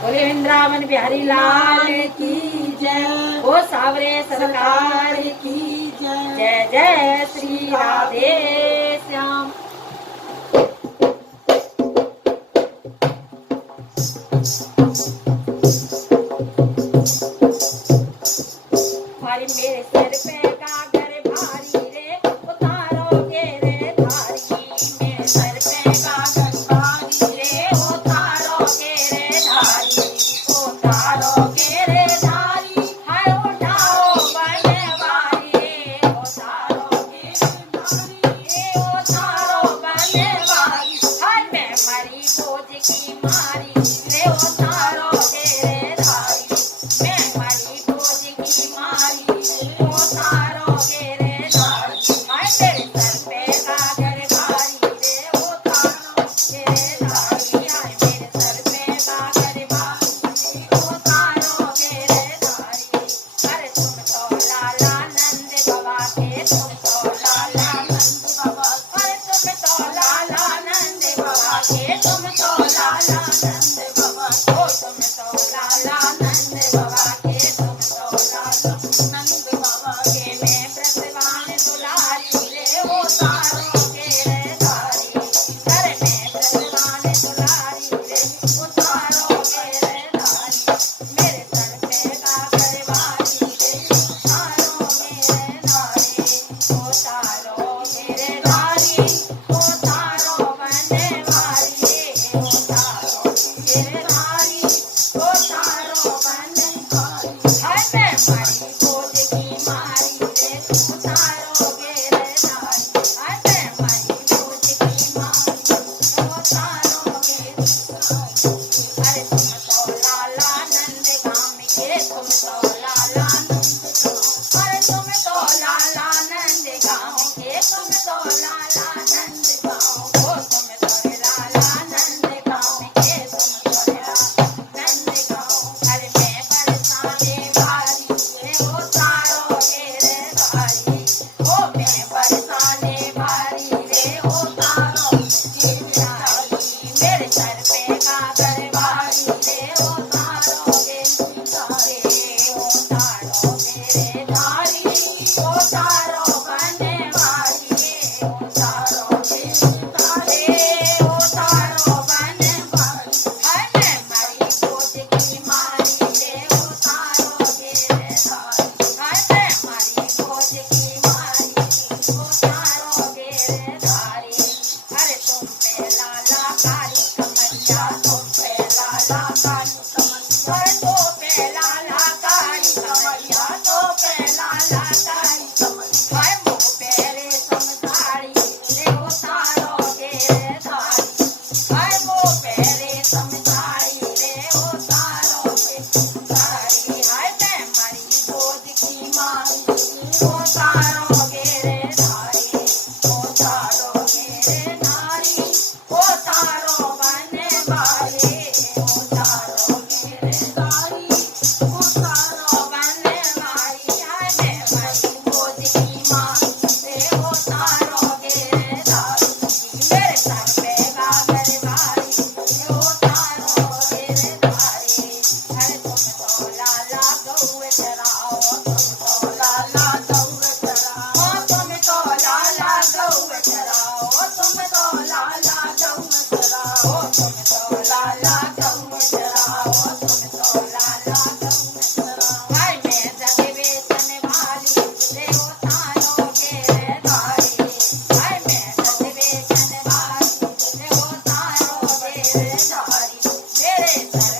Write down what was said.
बोले वृंदावन बिहारी लाल की जय। ओ सावरे सरकार की जय। जय जय श्री राधे श्याम। हमारी मेरे सिर पे कागर भारी रे, उतारोगे रे धारी। मेरे सर पे कागर भारी रे, उतारोगे रे धारी। उतारोगे रे धारी, हाय उठाओ बनवारी रे। उतारोगे रे धारी, उतारो बनवारी। हाय मैं मरी बोझ की मारी रे, उतारोगे रे धारी। मैं मरी बोझ की मारी रे, उतारोगे रे धारी। हाय तेरे सर पे कागर भारी रे, उतारोगे रे धारी। हाय मेरे सर पे कागर भारी रे, उतारोगे रे धारी। अरे तुम तो लाला नंद बाबा के, तुम तो लाला नंद बाबा। अरे तुम तो लाला नंद बाबा के, तुम तो लाला नंद बाबा। ओ तुम तो लाला नंद बाबा के, तुम तो लाला नंद बाबा के। मैं ब्रजवान दुलारी रे, उतारोगे रे धारी। अरे मैं ब्रजवान दुलारी रे, उतारोगे रे धारी। मेरे सर पे कागर भारी रे, उतारोगे रे धारी। उतारोगे रे धारी, उतारो बनवारी रे। उतारोगे रे धारी, उतारो बनवारी। हाय मैं मरी बोझ की मारी रे, उतारोगे रे धारी। हाय मैं मरी बोझ की मारी, उतारोगे रे धारी। अरे तुम तो लाला नंद गाम के, तुम तो लाला नंद गाम। अरे तुम तो लाला नंद गाम के, तुम तो लाला नंद गाम। ओ तुम तो लाला नंद गाम के, तुम तो लाला नंद गाम। अरे मैं बरसाने वाली रे, उतारोगे रे धारी। ओ मैं बरसाने वाली रे, उतारोगे रे धारी। मेरे सर पे कागर भारी रे, उतारोगे रे धारी। उतारोगे रे धारी, उतारो बनवारी रे। उतारोगे रे धारी, उतारो बनवारी। हाय मैं मरी बोझ की मारी रे, उतारोगे रे धारी। हाय मैं मरी बोझ की मारी रे, उतारोगे रे धारी। अरे तुम पे लाला काली कमरिया, तुम पे लाला काली कमरिया। अरे तो पे लाला काली कमरिया, तो पे लाला काली कमरिया। हाय मुँह पे रेशम साड़ी रे, उतारोगे रे धारी। हाय मुँह पे रेशम साड़ी रे, उतारोगे धारी। हाय मैं मरी बोझ की मारी रे, उतारोगे रे धारी। उतारोगे रे नारी, उतारो बनवारी रे। उतारोगे रे धारी, उतारो बनवारी। हाय मैं मरी बोझ की मारी रे, उतारोगे रे धारी। मेरे सर पे कागर भारी रे, उतारोगे रे धारी। अरे तुम तो लाला गौ चराओ, तुम तो लाला गौ चराओ। तुम तो लाला गौ चराओ, तुम तो लाला गौ चराओ। तुम तो लाला गौ चराओ, तुम तो लाला गौ चराओ। हाय मैं ब्रजवेशन वाली रे, उतारोगे रे धारी। हाय मैं ब्रजवेशन वाली रे, उतारोगे रे धारी। मेरे सर